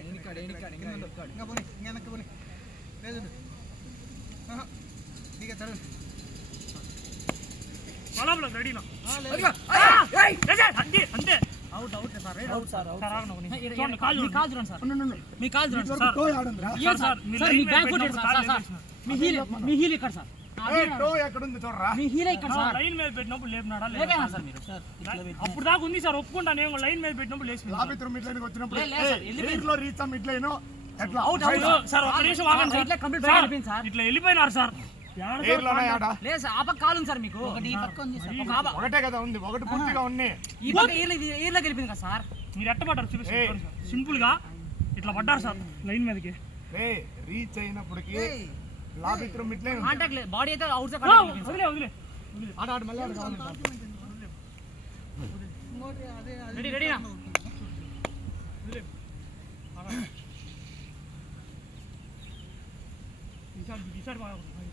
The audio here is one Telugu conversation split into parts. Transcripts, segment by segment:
ఇంకా పోనీ ఇంకా వెనక్కి పోనీ లేదు నీకే తరుణ్ రెడీనా అంతే out out sir out sir మీ కాల్ చూడండి సార్ మీ బ్యాక్ ఫుట్ సార్ మీ హీల్ ఇక్కడ సార్ ఎక్కడుంది చూడరా మీ హీల్ ఇక్కడ సార్ లైన్ మీద పెట్టినప్పుడు లేపినాడా లేదా సార్ మీరు అప్పుడు దాకా ఉంది సార్ ఒప్పుకుంటా నేను లైన్ మీద పెట్టినప్పుడు లేచి లాబిత్ర మిడ్ లైన్ వచ్చినప్పుడు ఎలిమినేట్లో రీచ్ మిడ్ లైన్ ఎట్లా అవుట్ సార్ ఒక నిమిషం ఆగండి సార్ ఇట్లా కంప్లీట్ అయిపోయింది సార్ ఇట్లా వెళ్ళిపోయినారు సార్ లేదు సార్ ఆ పక్క కాల్ ఉంది సార్ మీకు ఒకటి ఈ పక్క ఉంది సార్ ఒకటే కదా ఉంది ఒకటి పూర్తిగా ఉంది ఈ పక్క ఈర్లో గెలిపింది కదా సార్ మీరు ఎట్ట పడ్డారు చూపిస్తారు సింపుల్ గా ఇట్లా పడ్డారు సార్ లైన్ మీదకి రీచ్ అయినప్పటికి లాబిత్ర మిడ్ లైన్ కాంటాక్ట్ లేదు బాడీ అయితే అవుట్ సైడ్ వదిలే వదిలే ఆడ మళ్ళీ రెడీ రెడీ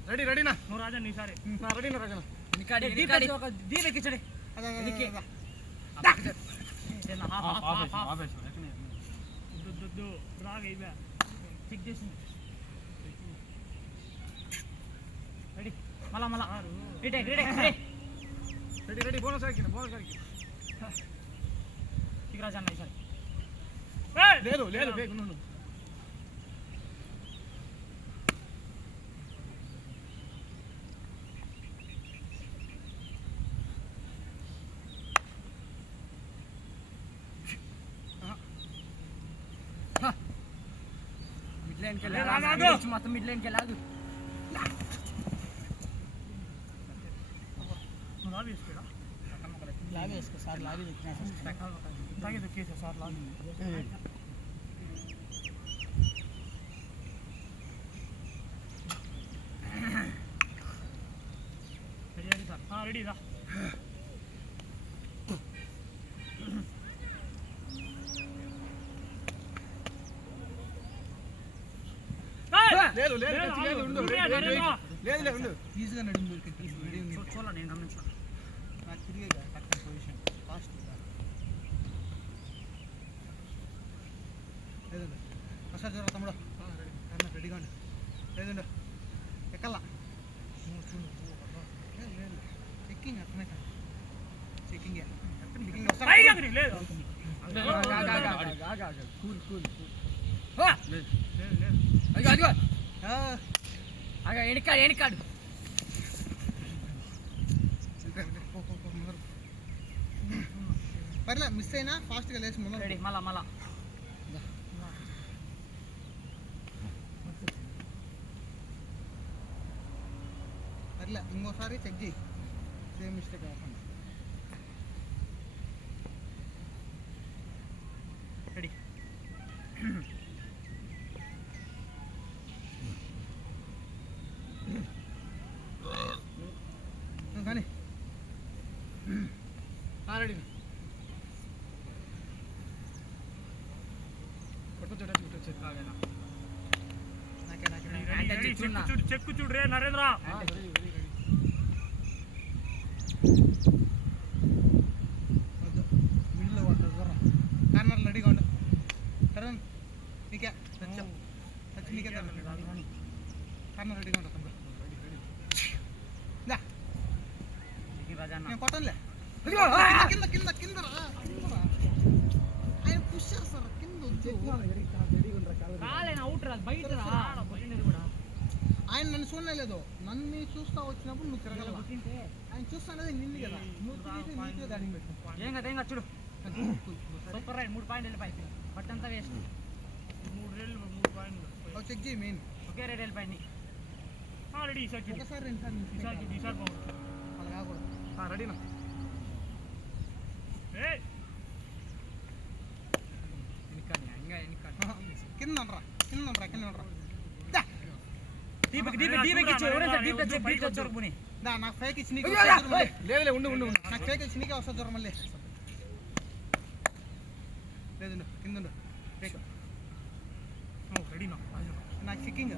రెడీ రెడీనా నువ్వు రాజా నీ సారి రెడీనా రాజా ఒక దీప్ ఎక్కించండి చెక్ చేసి రెడీ మళ్ళా మళ్ళా రెడీ రెడీ రెడీ బోనస్ ఆకి రాజా అన్న ఈసారి లేదు లేదు నువ్వు మొత్తం మిడ్ లైన్కి వెళ్ళాదు లాగే వేసుకో సార్ లాగే సార్ లాగే రెడీ సార్ రెడీ రా లేదు లేదు ఉండు లేదు ఉండు ఈజీగా నడుము చూడాలి నేను గమనించాను నాకు తిరిగే పక్కన పొజిషన్ ఫాస్ట్ లేదు ఒకసారి చూడ తమ్ముడు రెడీగా ఉండు లేదండు ఎక్కల్లా లేదు చెక్కింగ్ అట్నే చెక్కింగ్ కూల్ కూల్ ఎనికాడు పర్లే మిస్ అయినా ఫాస్ట్గా లేచి ముందు రెడీ మళ్ళా మళ్ళా పర్లే ఇంకోసారి చెక్ చేయి సేమ్ మిస్టేక్ అవ్వకుండా రెడీ కానీ రెడీ చెక్కు చూడు రే నరేంద్ర మిడిల్లో పడుతుంది దూరం కార్నర్ రెడీగా ఉండు తరుణ్ నీకే వచ్చి నీకే కార్నర్ రెడీగా ఉండు తమ్ముడు నేను కొట్టనులే కింద కింద కింద ఆయన పుష్ చేస్తారు కింద అవుట్ రా బయట ఆయన నన్ను చూడలేదు నన్ను చూస్తా వచ్చినప్పుడు నువ్వు తిరగలవా ఆయన చూస్తానేది నిన్ను కదా నువ్వు తిరిగి నీట్గా దాడికి పెట్టు ఏం కదా ఏం చూడు సూపర్ రైట్ 3 పాయింట్లు వెళ్ళిపోయి బట్ అంతా వేస్ట్ 3 పాయింట్లు చెక్ చేయి మెయిన్ ఒకే రేట్ వెళ్ళిపోయింది రెడీ ఒకసారి రెండుసార్లు అలా కాకూడదు రెడీనా కింద నాకు ఫేక్ ఇచ్చి లేదు ఉండు నాకు ఫేక్ ఇచ్చి నీకే వస్తుంది జ్వరం మళ్ళీ లేదు కింద రెడీనా నాకు చెక్కింగ్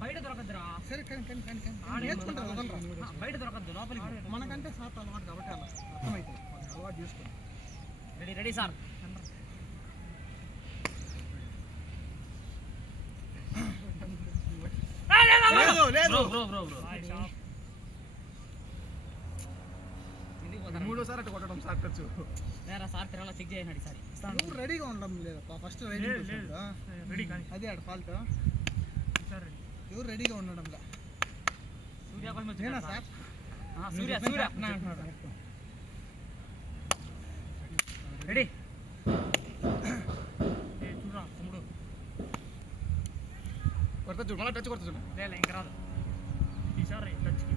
బయట దొరకద్దురా సరే నేర్చుకుంటారు బయట దొరకద్దు లోపలికి మనకంటే సార్ అలవాటు కాబట్టి అలా అర్థమవుతుంది రెడీ రెడీ సార్ లేదు లేదు బ్రో బ్రో బ్రో మూడోసారి అట్లా కొట్టడం సార్ ఖర్చు నేరా సార్ తిరగలా చెక్ చేయండి సార్ నువ్వు రెడీగా ఉండడం లేదప్పా ఫస్ట్ రెడీ అదే ఆడ ఫాల్ట్ ఎవరు రెడీగా ఉండడం లే సూర్య కోసం నేనా సార్ సూర్య సూర్య రెడీ చూడరా తమ్ముడు కొడతా చూడు మళ్ళీ టచ్ కొడతా చూడు లేదు ఇంక రాదు ఈసారి టచ్కి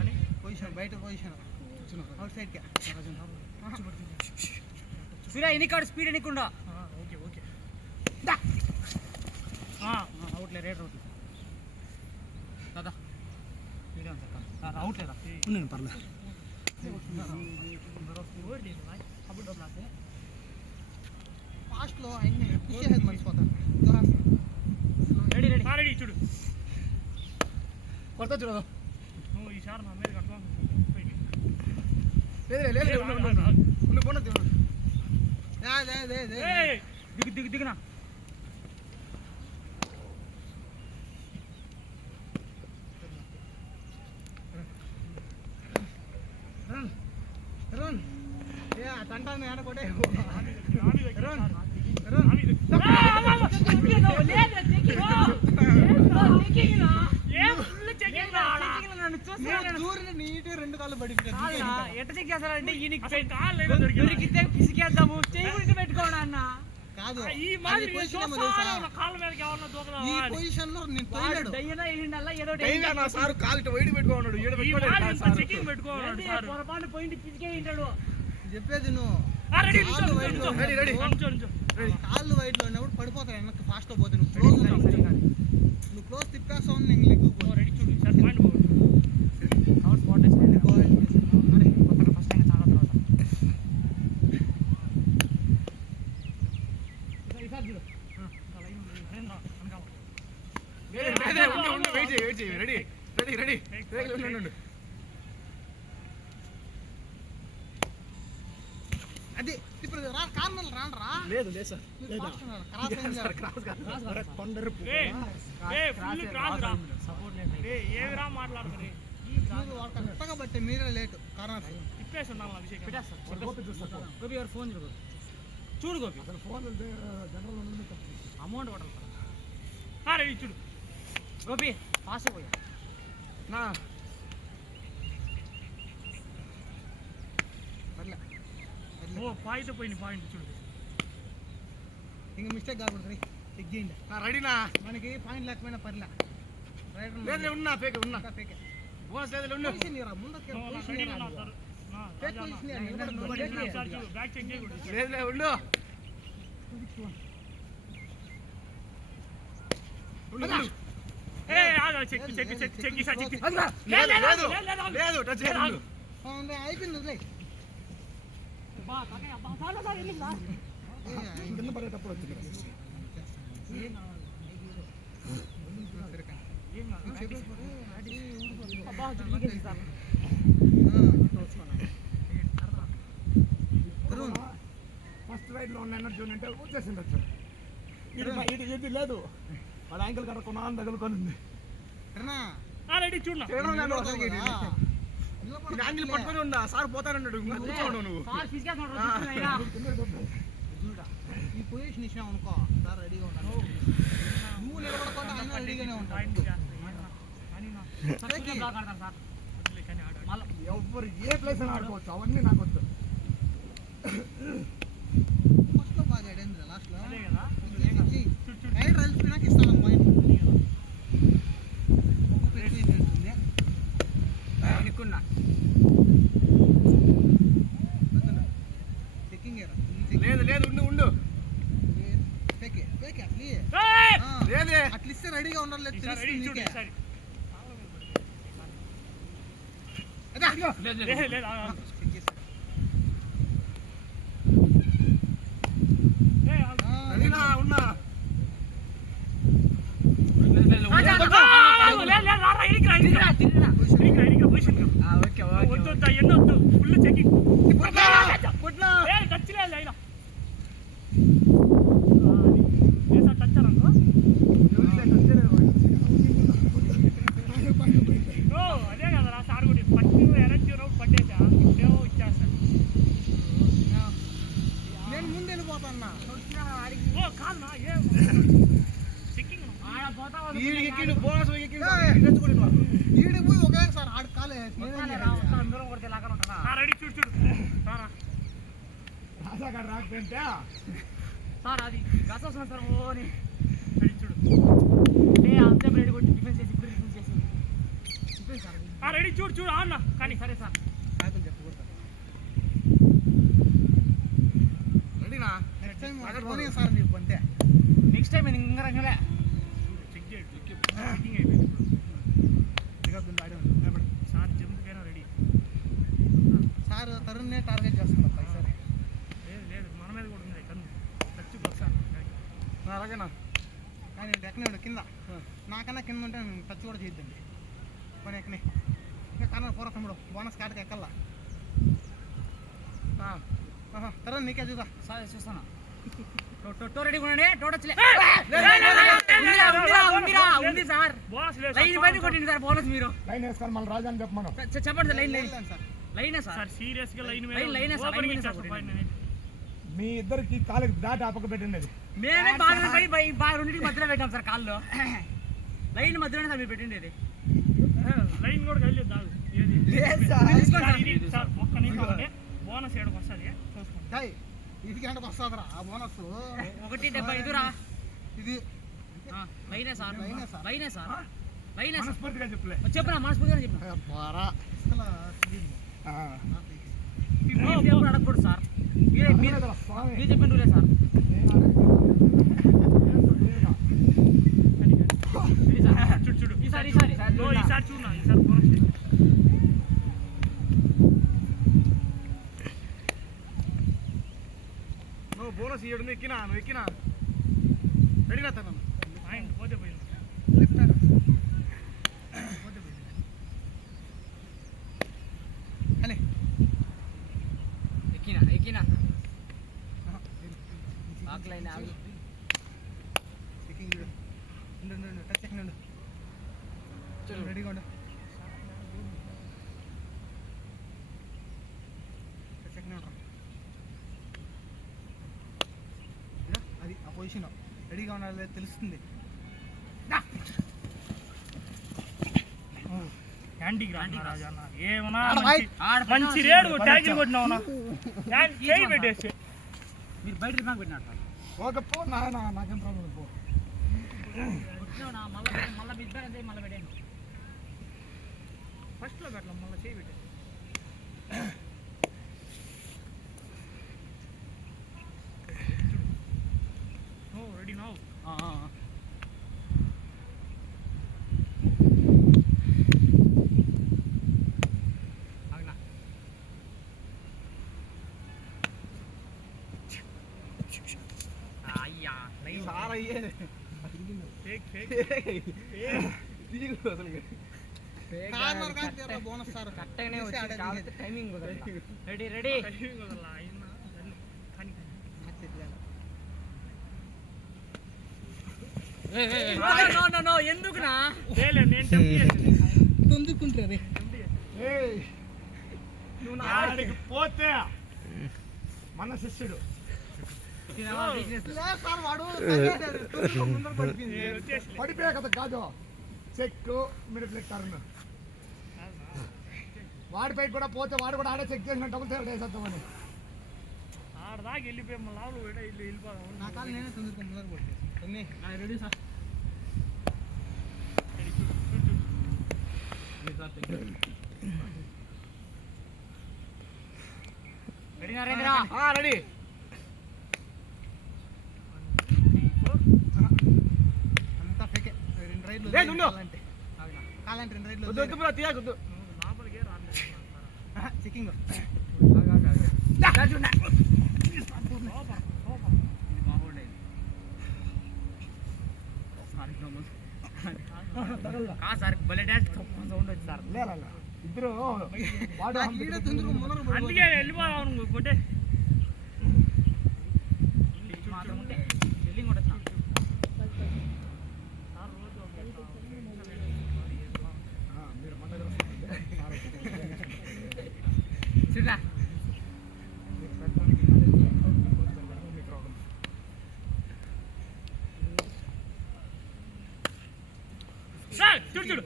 అని పొజిషన్ బయట పొజిషన్ అవుట్ సైడ్కి సూర్య ఎన్ని కాడు speed ఎన్నికుండా okay okay అవుట్లే rate out దాదా అవుట్ లేదా నేను పర్లేదు ఫాస్ట్లో అన్ని పుష్ చేసేది మర్చిపోతాను రెడీ రెడీ రెడీ చూడు కొడతా చూడదు నువ్వు ఈసారి నా మీద కట్లా లేదు లేదు ఉండు పోనది దిగు దిగు దిగునా రన్ ఏ తంటాను ఆడ కొట్టే నీట్ రెండు కాళ్ళు పడి ఎట్ట చెక్ చేస్తారంటే దొరికితే పిసికేద్దాము చేయి పెట్టుకోండి అన్న కాదు ఈ మాదిరి కాళ్ళ మీదకి ఎవరన్నా దూకదా ఈ పొజిషన్ లో నేను పోయాడు దయ్యనా ఏంటల్లా ఏదో నా సార్ కాలు వైడి పెట్టుకోన్నాడు ఈడ ఈ మాదిరి పెట్టుకోలేదు చెకింగ్ పెట్టుకోవాలి సార్ పొరపాటు పోయింది పిసికే ఉంటాడు చెప్పేది నువ్వు రెడీ రెడీ రెడీ రెడీ కాళ్ళు వైట్ లో ఉన్నప్పుడు పడిపోతాయి వెనక్కి ఫాస్ట్ గా పోతే నువ్వు క్లోజ్ తిప్పేస్తావు నేను లెగ్ రెడీ చూడు సార్ పాయింట్ పోదు అవుట్ స్పాట్ వేసుకోండి కొత్తగా ఫస్ట్ టైం చాలా తర్వాత వెయిట్ చేయి రెడీ రెడీ రెడీ ఉండు అది ఇప్పుడు రా కార్నర్ రాండ్రా లేదు లేదు సార్ ఏవిరా మాట్లాడుతుంది కరెక్ట్గా బట్టి మీరే లేట్ కార్నర్ తిప్పేసి ఉన్నాము గోపి గారు ఫోన్ చూడు చూడు గోపి ఫోన్ అమౌంట్ కొట్టాలి రెడీ చూడు గోపి పాస్ అయిపోయా నా పర్లే ఓ పాయింట్ పోయింది పాయింట్ చూడు ఇంక మిస్టేక్ కాకూడదు రీ చెక్ చేయండి రెడీనా మనకి పాయింట్ లేకపోయినా పర్లే లేదు ఉన్నా ఫేక్ ఉన్నా ఫేక్ బోనస్ లేదు ఉండు పొజిషన్ ఇరా ముందుకి పొజిషన్ ఇరా ఫేక్ పొజిషన్ ఇరా బ్యాక్ చెక్ చేయకూడదు లేదు లేదు ఉండు చెక్ చెక్ చెక్ చెక్ ఈసారి చెక్ లేదు లేదు లేదు టచ్ చేయదు అయిపోయింది వదిలే కింద పడేటప్పుడు వచ్చింది ఫస్ట్ రైడ్ లో ఉన్న ఎనర్జీ అంటే వచ్చేసింది ఇటు చెప్పి లేదు వాళ్ళ యాంకిల్ కట్ట కొన్నా తగులుకొని ఉంది రెడీ చూడు యాంగిల్ పట్టుకొని ఉండా సార్ పోతానన్నాడు కూర్చోడు నువ్వు ఈ పొజిషన్ ఇచ్చినావు అనుకో సార్ రెడీగా ఉన్నాను నువ్వు నిలబడకుండా ఆయన రెడీగానే ఉంటాడు ఎవరు ఏ ప్లేస్ అని ఆడుకోవచ్చు అవన్నీ నాకు వద్దు ఫస్ట్ లో బాగా ఆడింది లాస్ట్ లో రైడ్ రైల్స్ ఇస్తాను పాయింట్ అనుకున్నా చెక్కింగ్ లేదు లేదు ఉండు ఉండు లేదే అట్లీస్ట్ రెడీగా ఉండాలి రెడీ చూడు ఈసారి లేదు లేదు ఉన్నా వద్దు ఎన్నొద్దు ఫుల్ చెకింగ్ సార్ టచ్ అనుకో అదే కదరా సార్ కూడా ఫస్ట్ ఎనర్జీ రౌండ్ పట్టేసా ఇప్పుడేమో ఇచ్చేస్తాను నేను ముందు వెళ్ళిపోతాన్నా ఓ కాదు ఏం చెక్కింగ్ ఈడికి ఎక్కిండు బోనస్ ఈడికి పోయి ఒకసారి ఆడు కాలే అందరం కొడితే లాగా ఉంటారా రెడీ చూడు చూడు రారా రాజాగారు రాకపోతే సార్ అది గస వస్తుంది సార్ ఓని రెడీ చూడు అంతే బ్రేడ్ కొట్టి డిఫెన్స్ చేసి ఇప్పుడు డిఫెన్స్ చేసి డిఫెన్స్ సార్ రెడీ చూడు చూడు అన్న కానీ సరే సార్ కాకులు చెప్పకూడదు రెడీనా నెక్స్ట్ టైం పోనీ సార్ నీకు అంతే నెక్స్ట్ టైం నేను ఇంకా రంగలే చెక్ చేయండి చెక్కింగ్ అయిపోయింది పికప్ ఆడి నిలబడి సార్ జంప్కైనా రెడీ సార్ తరుణ్నే టార్గెట్ చేస్తున్నారు ఈసారి లేదు లేదు మన మీద కూడా ఉంది కన్ను టచ్ వస్తాను అలాగేనా కానీ ఎక్కనే కింద నాకన్నా కింద ఉంటే నేను టచ్ కూడా చేయొద్దండి పని ఎక్కనే ఇంకా కన్నా పూర తమ్ముడు బోనస్ కాటకి ఎక్కల్లా తరుణ్ నీకే చూదా సార్ చూస్తాను టో రెడీ కొనండి టోట్ వచ్చలే ఉంది సార్ బోనస్ లేదు లైన్ పైన కొట్టింది సార్ బోనస్ మీరు లైన్ వేసుకొని మళ్ళీ రాజా అని చెప్పమను చెప్పండి సార్ లైన్ సార్ లైనే సార్ సార్ సీరియస్ గా లైన్ మీద లైన్ సార్ ఓపెనింగ్ లైన్ ఇచ్చేస్తా ఫైన్ మీ ఇద్దరికి కాలుకి దాటి ఆపక పెట్టిండేది మేమే బాగా పై బాగా రెండింటికి మధ్యలో పెట్టాం సార్ కాల్లో లైన్ మధ్యలోనే సార్ మీరు పెట్టిండేది లైన్ కూడా కలిసి దాగు ఏది తీసుకోండి ఇది సార్ ఒక్క నిమిషం అంటే బోనస్ ఏడకు వస్తుంది చూసుకోండి ఇది గంటకు వస్తుందిరా ఆ బోనస్ 1.75 రా ఇది లైనే సార్ లైనే సార్. లైనే సార్ లైనే సార్ మనస్ఫూర్తిగా చెప్పలే చెప్పనా మనస్ఫూర్తిగా చెప్పిన బారా ఎప్పుడు అడగకూడదు సార్ మీరు చెప్పిన రూలే సార్ చూడు చూడు ఈసారి ఈసారి చూడు ఈసారి బోనస్ నువ్వు బోనస్ ఇయ్యడు ఎక్కినా నువ్వు ఎక్కినా రెడీనా తను పాయింట్ పోతే పోయింది లెఫ్ట్ హ్యాండ్ పోతే పోయింది కానీ ఎక్కినా ఆకలైన ఆగి చెకింగ్ ఉండు టచ్ చెకింగ్ ఉండు రెడీగా ఉండు టచ్ చెకింగ్ ఉంటాం అది ఆ పొజిషన్ రెడీగా ఉండాలి తెలుస్తుంది యాంటీకి రాండి రాజా అన్న ఏమన్నా ఆడ మంచి- మంచి రేడు ట్యాగిల్ కొట్టినావునా చేయి పెట్టేసి మీరు బయట రిమాండ్ పెట్టినాడు సార్ ఓకే పో నాకేం ప్రాబ్లం పో వచ్చినా మళ్ళీ బిజ్ బ్యాగ్ మళ్ళీ పెట్టండి ఫస్ట్లో పెట్టాం మళ్ళీ చేయి పెట్టేసి ఓ రెడీ నౌ అయ్యా లైన్ సార్ అయ్యేది ఫేక్ ఫేక్ కార్నర్ కాదు బోనస్ సార్ కరెక్ట్గానే వచ్చి కాబట్టి టైమింగ్ కుదరదు రెడీ రెడీ టైమింగ్ వదల అయినా కానీ నో ఎందుకునా లేదు నేను టెంప్ట్ చేసి తొందుకుంటారు నువ్వు నా ఆడికి పోతే మన శిష్యుడు సార్ వాడు ముందర పడిపోయింది వచ్చేసి పడిపోయా కదా కాదు చెక్ మీరు టర్న్ వాడిపై కూడా పోతే వాడు కూడా ఆడే చెక్ చేసిన డబుల్ సైడ్ వేసేద్దామని ఆడదాకా వెళ్ళిపోయి మళ్ళీ లావులు వెళ్ళిపోదాం నా కాలు నేనే తొందరగా ముందర పడిపోయింది ready sir ready Narendra ready అంతా ఫేకే రెండు రైడ్లు కాలంటే రెండు రైడ్లు లోపలికే రాలేదు చెకింగ్ సార్ భలే డాన్స్ సౌండ్ వచ్చి సార్ ఇద్దరు వాడు అందుకే వెళ్ళిపోదాం కొట్టే చూడరా సార్ చూడు చూడు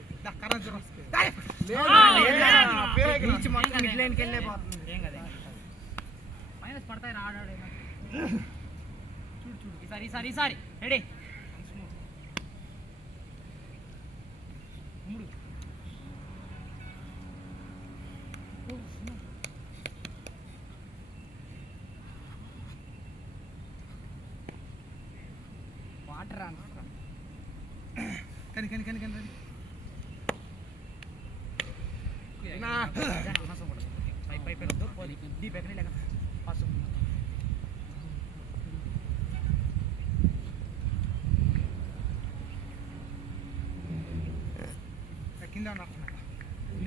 మైనస్ పడతాయి రాడాడు చూడు చూడు ఈసారి రెడీ వాటర్ కానీ కింద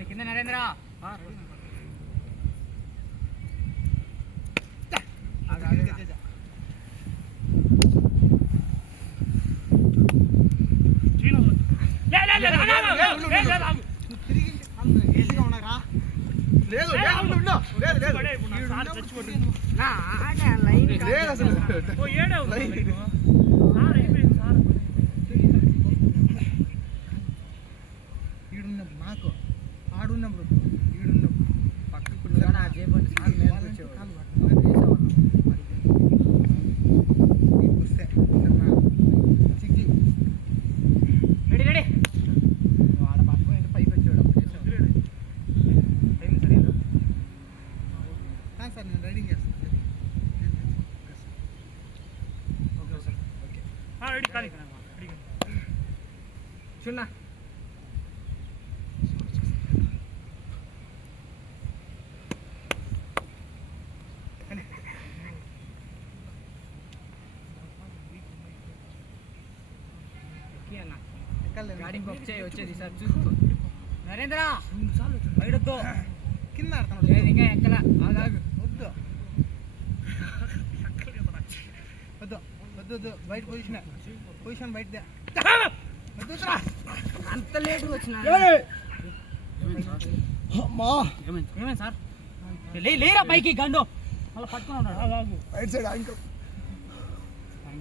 కింద నరేంద్ర ఈజీగా ఉన్నారా లేదు అసలు ఈడున్నప్పుడు నాకు ఆడున్నప్పుడు ఈడున్నప్పుడు పక్కకు రెడీ రెడీ వాడ పట్టుకొని పైకి వచ్చాడు టైం సరిగ్గా సార్ నేను రైడింగ్ చేస్తాను ఓకే సార్ ఓకే రెడీ కానీ చూడన్నా గాడింగ్ వచ్చేది సార్ చూసుకో నరేంద్ర బయటొద్దు కింద ఇంకా ఎక్కల ఆగాగు వద్దు బయట పొజిషన్ బయట అంత లేట్ వచ్చిన ఏమైంది సార్ లేరా పైకి గండు అలా పట్టుకున్నాడు రైట్ సైడ్